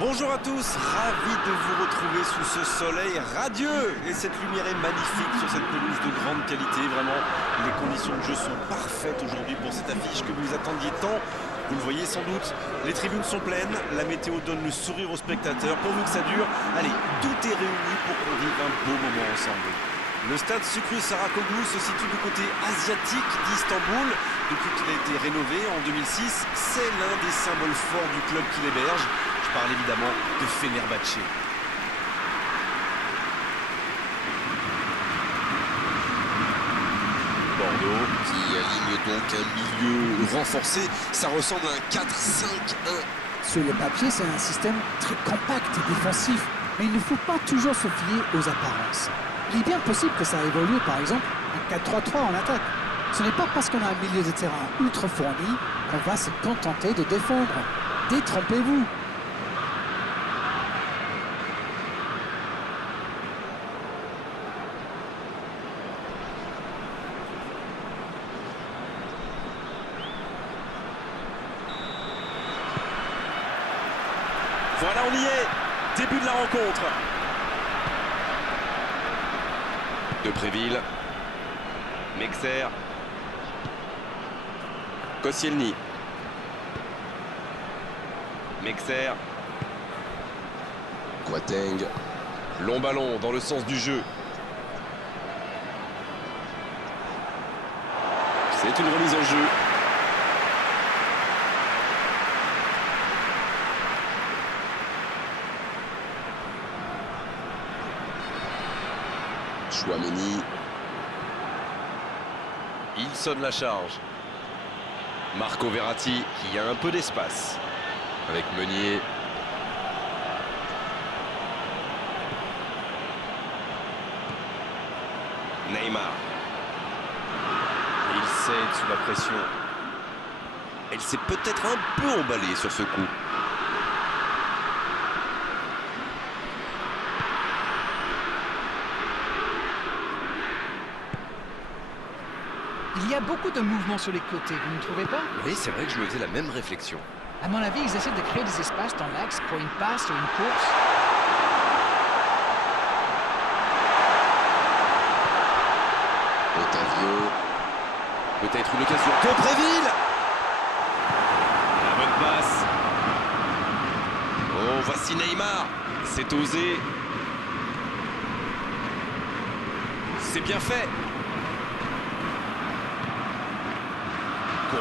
Bonjour à tous, ravi de vous retrouver sous ce soleil radieux. Et cette lumière est magnifique sur cette pelouse de grande qualité. Vraiment, les conditions de jeu sont parfaites aujourd'hui pour cette affiche que vous attendiez tant. Vous le voyez sans doute, les tribunes sont pleines, la météo donne le sourire aux spectateurs. Pourvu que ça dure, allez, tout est réuni pour qu'on vive un beau moment ensemble. Le stade Şükrü Saracoğlu se situe du côté asiatique d'Istanbul. Depuis qu'il a été rénové en 2006, c'est l'un des symboles forts du club qui l'héberge. Je parle évidemment de Fenerbahçe. Bordeaux qui aligne donc un milieu renforcé. Ça ressemble à un 4-5-1. Sur le papier, c'est un système très compact et défensif. Mais il ne faut pas toujours se fier aux apparences. Il est bien possible que ça évolue, par exemple, en 4-3-3 en attaque. Ce n'est pas parce qu'on a un milieu de terrain ultra fourni qu'on va se contenter de défendre. Détrompez-vous. Voilà, on y est. Début de la rencontre. Depréville. Mexer. Koscielny. Mexer. Boateng. Long ballon dans le sens du jeu. C'est une remise en jeu. Chouameni. Il sonne la charge. Marco Verratti qui a un peu d'espace. Avec Meunier. Neymar. Il cède sous la pression. Elle s'est peut-être un peu emballée sur ce coup. Il y a beaucoup de mouvements sur les côtés, vous ne trouvez pas? Oui, c'est vrai que je me faisais la même réflexion. À mon avis, ils essaient de créer des espaces dans l'axe pour une passe ou une course. Otavio. Peut-être une occasion. Depréville. La bonne passe. Oh, voici Neymar. C'est osé. C'est bien fait.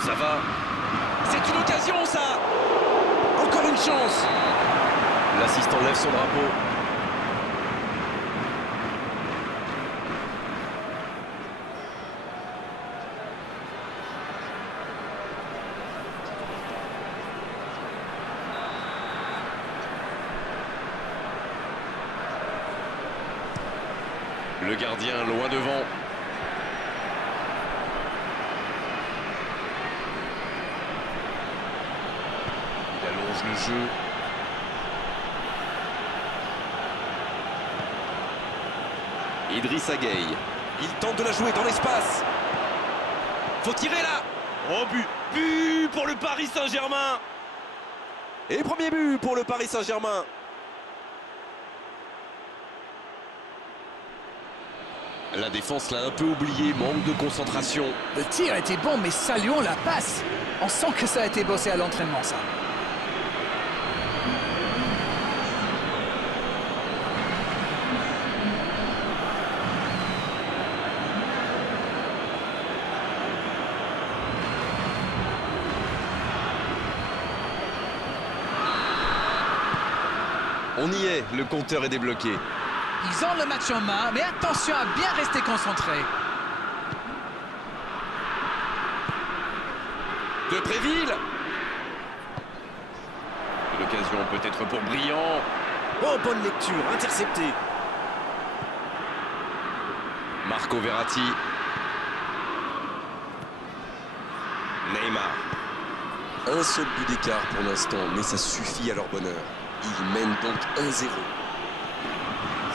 Ça va. C'est une occasion, ça. Encore une chance. L'assistant lève son drapeau. Le gardien loin devant. Le jeu. Idrissa Gueye. Il tente de la jouer dans l'espace. Faut tirer là. Oh, but. But pour le Paris Saint-Germain. Et premier but pour le Paris Saint-Germain. La défense l'a un peu oublié, manque de concentration. Le tir était bon, mais saluons la passe. On sent que ça a été bossé à l'entraînement, ça. On y est, le compteur est débloqué. Ils ont le match en main, mais attention à bien rester concentré. Depréville. L'occasion peut-être pour Brillant. Oh, bonne lecture, intercepté. Marco Verratti. Neymar. Un seul but d'écart pour l'instant, mais ça suffit à leur bonheur. Ils mènent donc 1-0.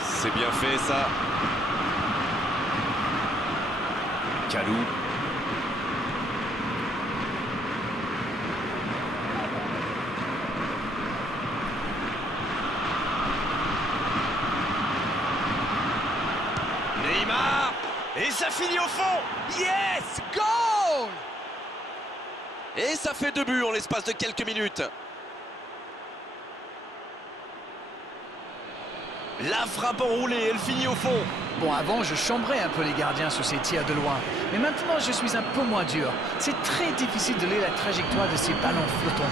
C'est bien fait, ça. Kalou. ça finit au fond. Yes! Goal! Et ça fait 2 buts en l'espace de quelques minutes. La frappe enroulée, elle finit au fond. Bon, avant, je chambrais un peu les gardiens sur ces tirs de loin. Mais maintenant, je suis un peu moins dur. C'est très difficile de lire la trajectoire de ces ballons flottants.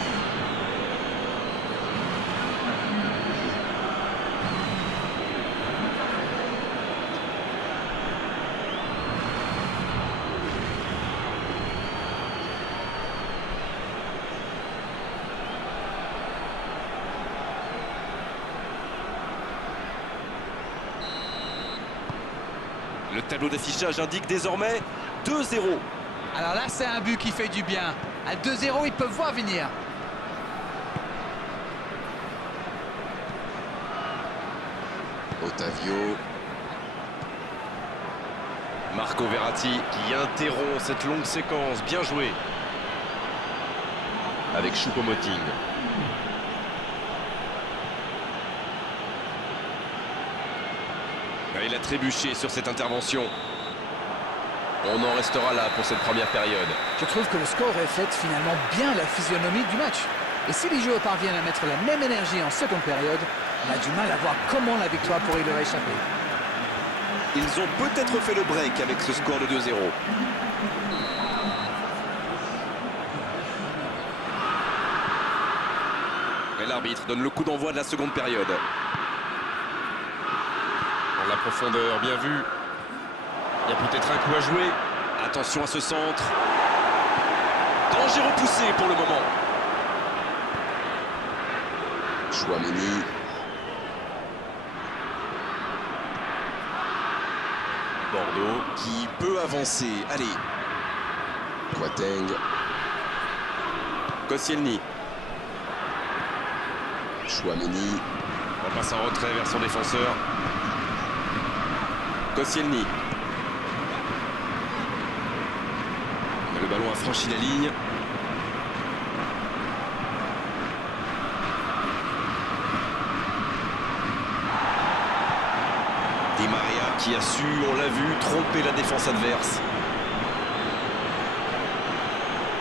Le tableau d'affichage indique désormais 2-0. Alors là, c'est un but qui fait du bien. À 2-0, ils peuvent voir venir. Otavio. Marco Verratti qui interrompt cette longue séquence. Bien joué. Avec Choupo-Moting. Il a trébuché sur cette intervention. On en restera là pour cette première période. Je trouve que le score reflète finalement bien la physionomie du match. Et si les joueurs parviennent à mettre la même énergie en seconde période, on a du mal à voir comment la victoire pourrait leur échapper. Ils ont peut-être fait le break avec ce score de 2-0. Et l'arbitre donne le coup d'envoi de la seconde période. Dans la profondeur, bien vu. Il y a peut-être un coup à jouer. Attention à ce centre. Danger repoussé pour le moment. Chouameni. Bordeaux qui peut avancer. Allez. Boateng. Koscielny. Chouameni. On passe en retrait vers son défenseur. Koscielny. Le ballon a franchi la ligne. Di Maria qui a su, on l'a vu, tromper la défense adverse.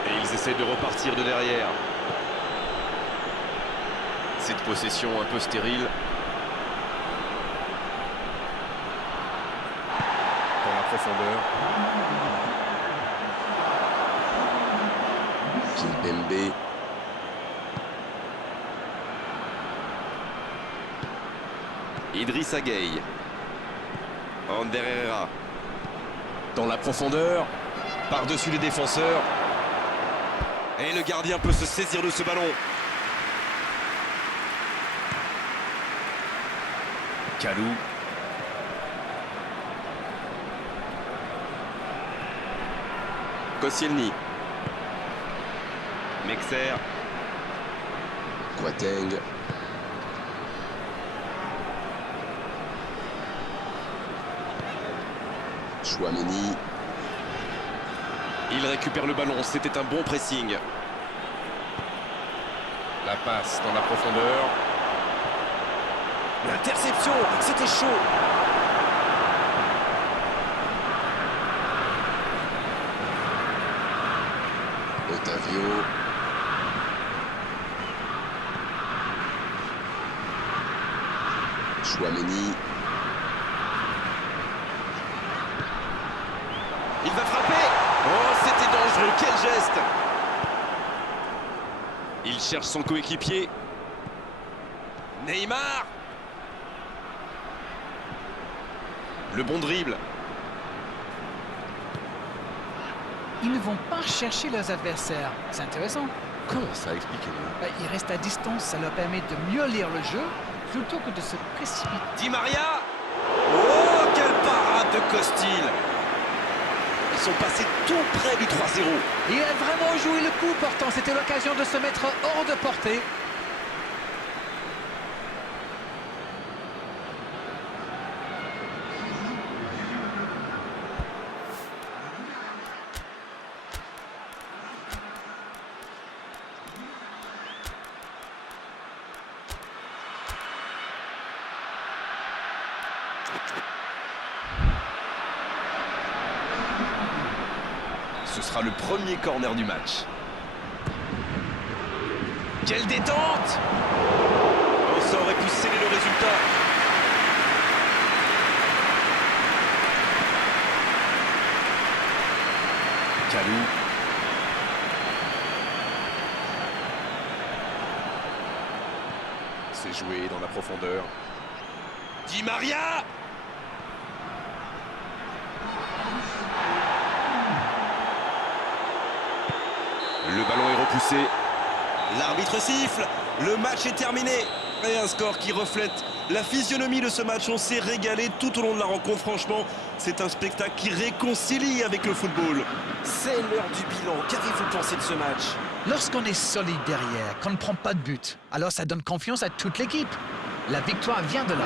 Et ils essaient de repartir de derrière. Cette possession un peu stérile. Dans la profondeur. Kimpembe. Idrissa Gueye. Ander Herrera. Dans la profondeur. Par-dessus les défenseurs. Et le gardien peut se saisir de ce ballon. Kalou. Koscielny. Mexer. Boateng. Chouameni. Il récupère le ballon, c'était un bon pressing. La passe dans la profondeur. L'interception, c'était chaud. Otavio. Chouameni. Il va frapper. Oh, c'était dangereux, quel geste. Il cherche son coéquipier. Neymar. Le bon dribble. Ils ne vont pas chercher leurs adversaires. C'est intéressant. Comment ça, expliquez-nous? Ils restent à distance, ça leur permet de mieux lire le jeu plutôt que de se précipiter. Di Maria. Oh, quelle parade de Costil. Ils sont passés tout près du 3-0. Il a vraiment joué le coup, pourtant c'était l'occasion de se mettre hors de portée. Ce sera le premier corner du match. Quelle détente! Oh, ça aurait pu sceller le résultat. Kalou. C'est joué dans la profondeur. Di Maria! Le ballon est repoussé. L'arbitre siffle. Le match est terminé. Et un score qui reflète la physionomie de ce match. On s'est régalé tout au long de la rencontre. Franchement, c'est un spectacle qui réconcilie avec le football. C'est l'heure du bilan. Qu'avez-vous pensé de ce match? Lorsqu'on est solide derrière, qu'on ne prend pas de but, alors ça donne confiance à toute l'équipe. La victoire vient de là.